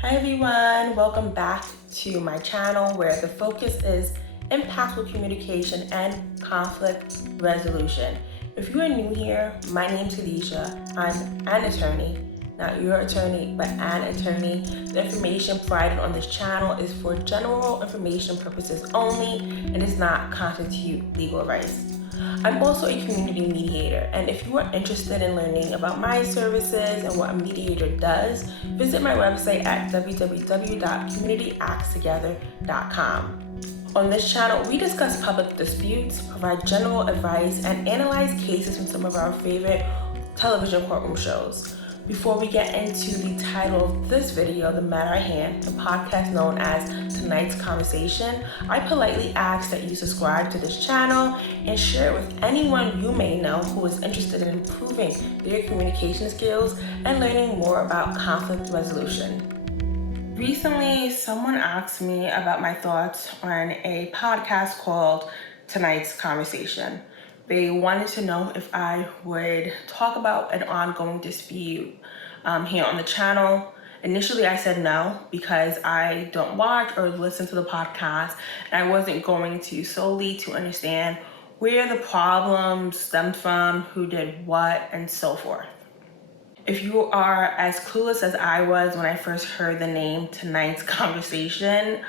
Hi everyone, welcome back to my channel where the focus is impactful communication and conflict resolution. If you are new here, my name is Khadijat. I'm an attorney, not your attorney, but an attorney. The information provided on this channel is for general information purposes only and does not constitute legal advice. I'm also a community mediator, and if you are interested in learning about my services and what a mediator does, visit my website at www.communityactstogether.com. On this channel, we discuss public disputes, provide general advice, and analyze cases from some of our favorite television courtroom shows. Before we get into the title of this video, The Matter at Hand, the podcast known as Tonight's Conversation, I politely ask that you subscribe to this channel and share it with anyone you may know who is interested in improving their communication skills and learning more about conflict resolution. Recently, someone asked me about my thoughts on a podcast called Tonight's Conversation. They wanted to know if I would talk about an ongoing dispute here on the channel. Initially, I said no because I don't watch or listen to the podcast, and I wasn't going to solely to understand where the problems stemmed from, who did what, and so forth. If you are as clueless as I was when I first heard the name Tonight's Conversation,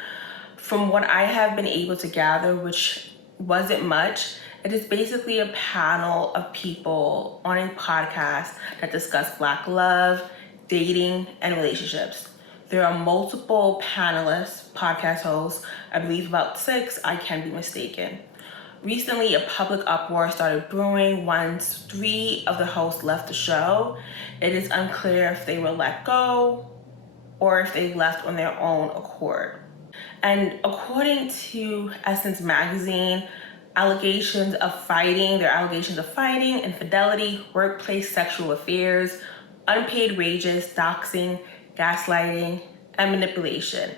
from what I have been able to gather, which wasn't much, it is basically a panel of people on a podcast that discuss Black love, dating, and relationships. There are multiple panelists, podcast hosts, I believe about 6, I can be mistaken. Recently, a public uproar started brewing once 3 of the hosts left the show. It is unclear if they were let go or if they left on their own accord. And according to Essence Magazine, there are allegations of fighting, infidelity, workplace sexual affairs, unpaid wages, doxing, gaslighting, and manipulation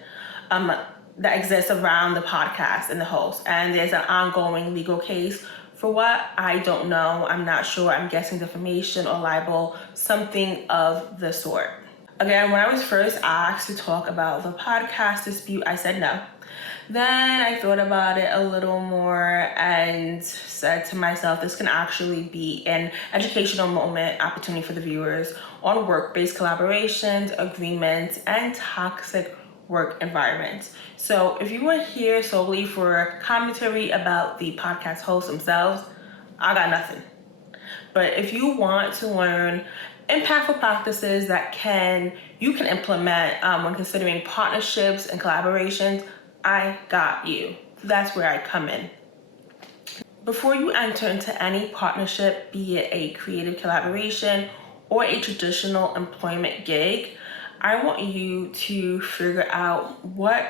that exists around the podcast and the host. And there's an ongoing legal case. For what? I don't know. I'm not sure. I'm guessing defamation or libel, something of the sort. Again, when I was first asked to talk about the podcast dispute, I said no. Then I thought about it a little more and said to myself, this can actually be an educational moment, opportunity for the viewers on work-based collaborations, agreements, and toxic work environments. So if you were here solely for commentary about the podcast hosts themselves, I got nothing. But if you want to learn impactful practices that you can implement when considering partnerships and collaborations, I got you. That's where I come in. Before you enter into any partnership, be it a creative collaboration or a traditional employment gig, I want you to figure out what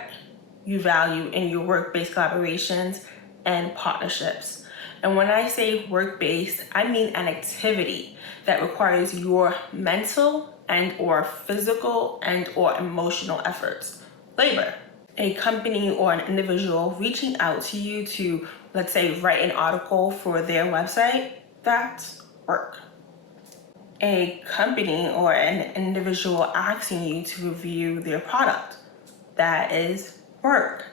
you value in your work-based collaborations and partnerships. And when I say work-based, I mean an activity that requires your mental and or physical and or emotional efforts. Labor. A company or an individual reaching out to you to, let's say, write an article for their website, that's work. A company or an individual asking you to review their product, that is work.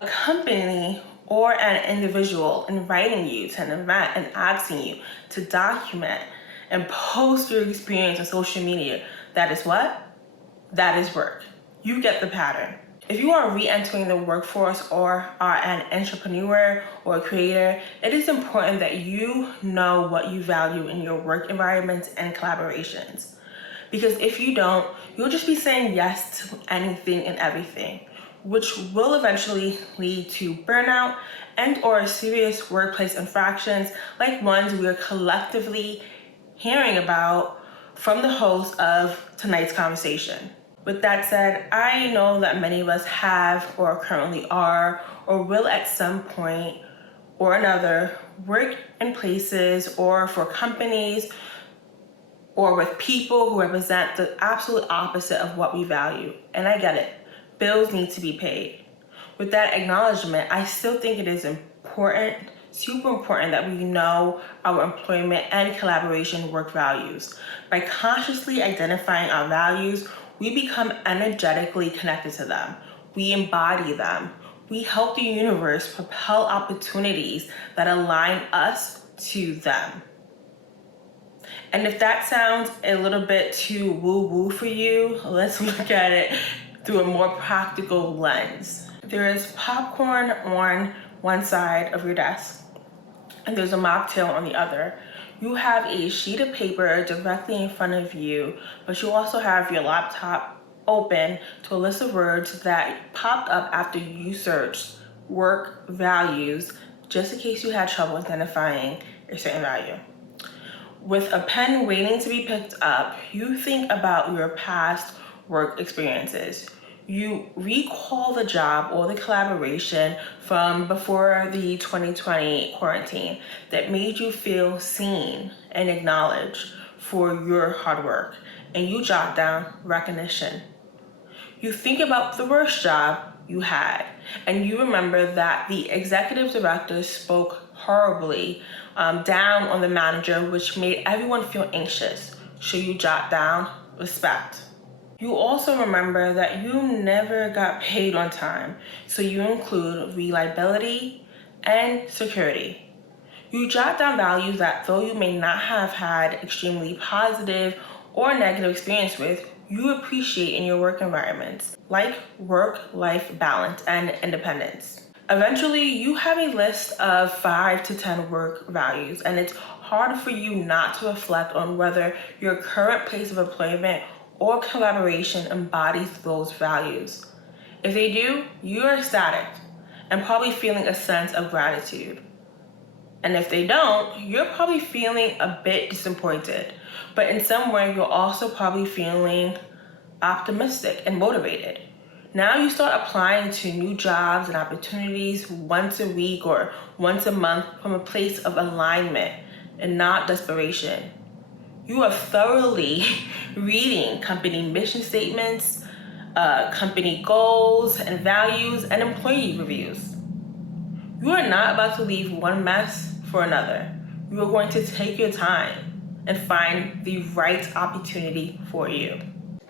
A company or an individual inviting you to an event and asking you to document and post your experience on social media, that is what? That is work. You get the pattern. If you are re-entering the workforce or are an entrepreneur or a creator, it is important that you know what you value in your work environments and collaborations. Because if you don't, you'll just be saying yes to anything and everything, which will eventually lead to burnout and or serious workplace infractions like ones we are collectively hearing about from the host of Tonight's Conversation. With that said, I know that many of us have or currently are or will at some point or another work in places or for companies or with people who represent the absolute opposite of what we value. And I get it. Bills need to be paid. With that acknowledgement, I still think it is important, super important, that we know our employment and collaboration work values. By consciously identifying our values, we become energetically connected to them. We embody them. We help the universe propel opportunities that align us to them. And if that sounds a little bit too woo-woo for you, let's look at it through a more practical lens. There is popcorn on one side of your desk, and there's a mocktail on the other. You have a sheet of paper directly in front of you, but you also have your laptop open to a list of words that popped up after you searched work values, just in case you had trouble identifying a certain value. With a pen waiting to be picked up, you think about your past work experiences. You recall the job or the collaboration from before the 2020 quarantine that made you feel seen and acknowledged for your hard work, and you jot down recognition. You think about the worst job you had, and you remember that the executive director spoke horribly down on the manager, which made everyone feel anxious. So you jot down respect. You also remember that you never got paid on time, so you include reliability and security. You jot down values that, though you may not have had extremely positive or negative experience with, you appreciate in your work environments, like work-life balance and independence. Eventually, you have a list of 5 to 10 work values, and it's hard for you not to reflect on whether your current place of employment or collaboration embodies those values. If they do, you are ecstatic and probably feeling a sense of gratitude. And if they don't, you're probably feeling a bit disappointed, but in some way, you're also probably feeling optimistic and motivated. Now you start applying to new jobs and opportunities once a week or once a month from a place of alignment and not desperation. You are thoroughly reading company mission statements, company goals and values, and employee reviews. You are not about to leave one mess for another. You are going to take your time and find the right opportunity for you.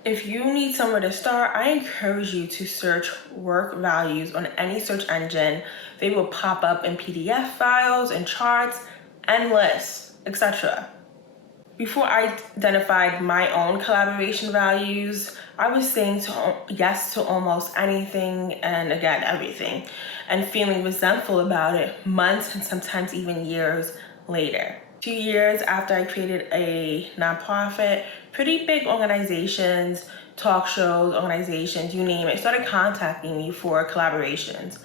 If you need somewhere to start, I encourage you to search work values on any search engine. They will pop up in PDF files and charts and lists, etc. Before I identified my own collaboration values, I was saying yes to almost anything and again, everything, and feeling resentful about it months and sometimes even years later. 2 years after I created a nonprofit, pretty big organizations, talk shows, organizations, you name it, started contacting me for collaborations.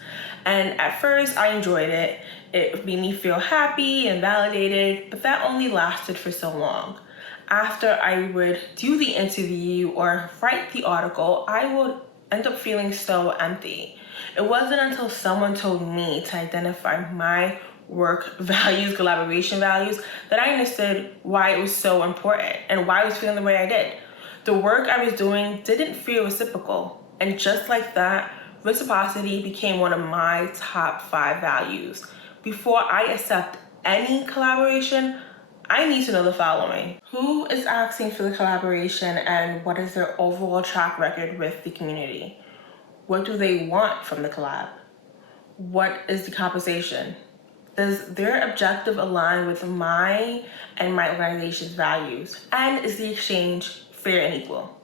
And at first I enjoyed it. It made me feel happy and validated, but that only lasted for so long. After I would do the interview or write the article, I would end up feeling so empty. It wasn't until someone told me to identify my work values, collaboration values, that I understood why it was so important and why I was feeling the way I did. The work I was doing didn't feel reciprocal. And just like that, reciprocity became one of my top 5 values. Before I accept any collaboration, I need to know the following. Who is asking for the collaboration and what is their overall track record with the community? What do they want from the collab? What is the compensation? Does their objective align with my and my organization's values? And is the exchange fair and equal?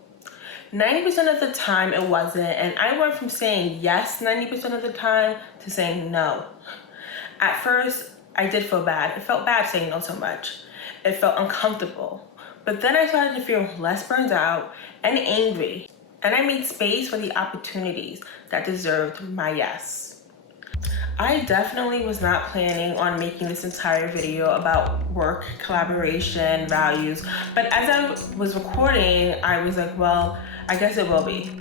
90% of the time it wasn't, and I went from saying yes 90% of the time to saying no. At first, I did feel bad. It felt bad saying no so much. It felt uncomfortable. But then I started to feel less burned out and angry, and I made space for the opportunities that deserved my yes. I definitely was not planning on making this entire video about work, collaboration, values, but as I was recording, I was like, well, I guess it will be.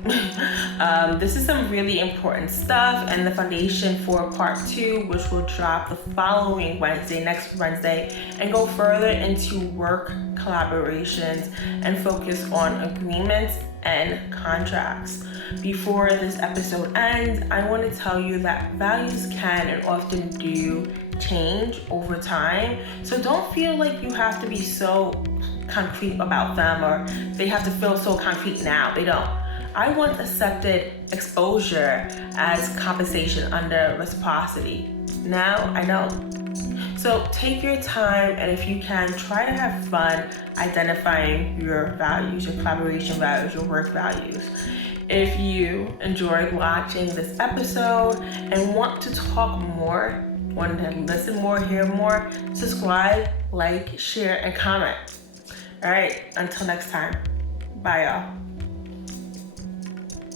This is some really important stuff and the foundation for part 2, which will drop the following Wednesday, next Wednesday, and go further into work collaborations and focus on agreements and contracts. Before this episode ends, I want to tell you that values can and often do change over time. So don't feel like you have to be so concrete about them, or they have to feel so concrete now. They don't. I want accepted exposure as compensation under reciprocity. Now I know. So take your time, and if you can, try to have fun identifying your values, your collaboration values, your work values. If you enjoyed watching this episode and want to talk more, want to listen more, hear more, subscribe, like, share, and comment. All right, until next time. Bye, y'all.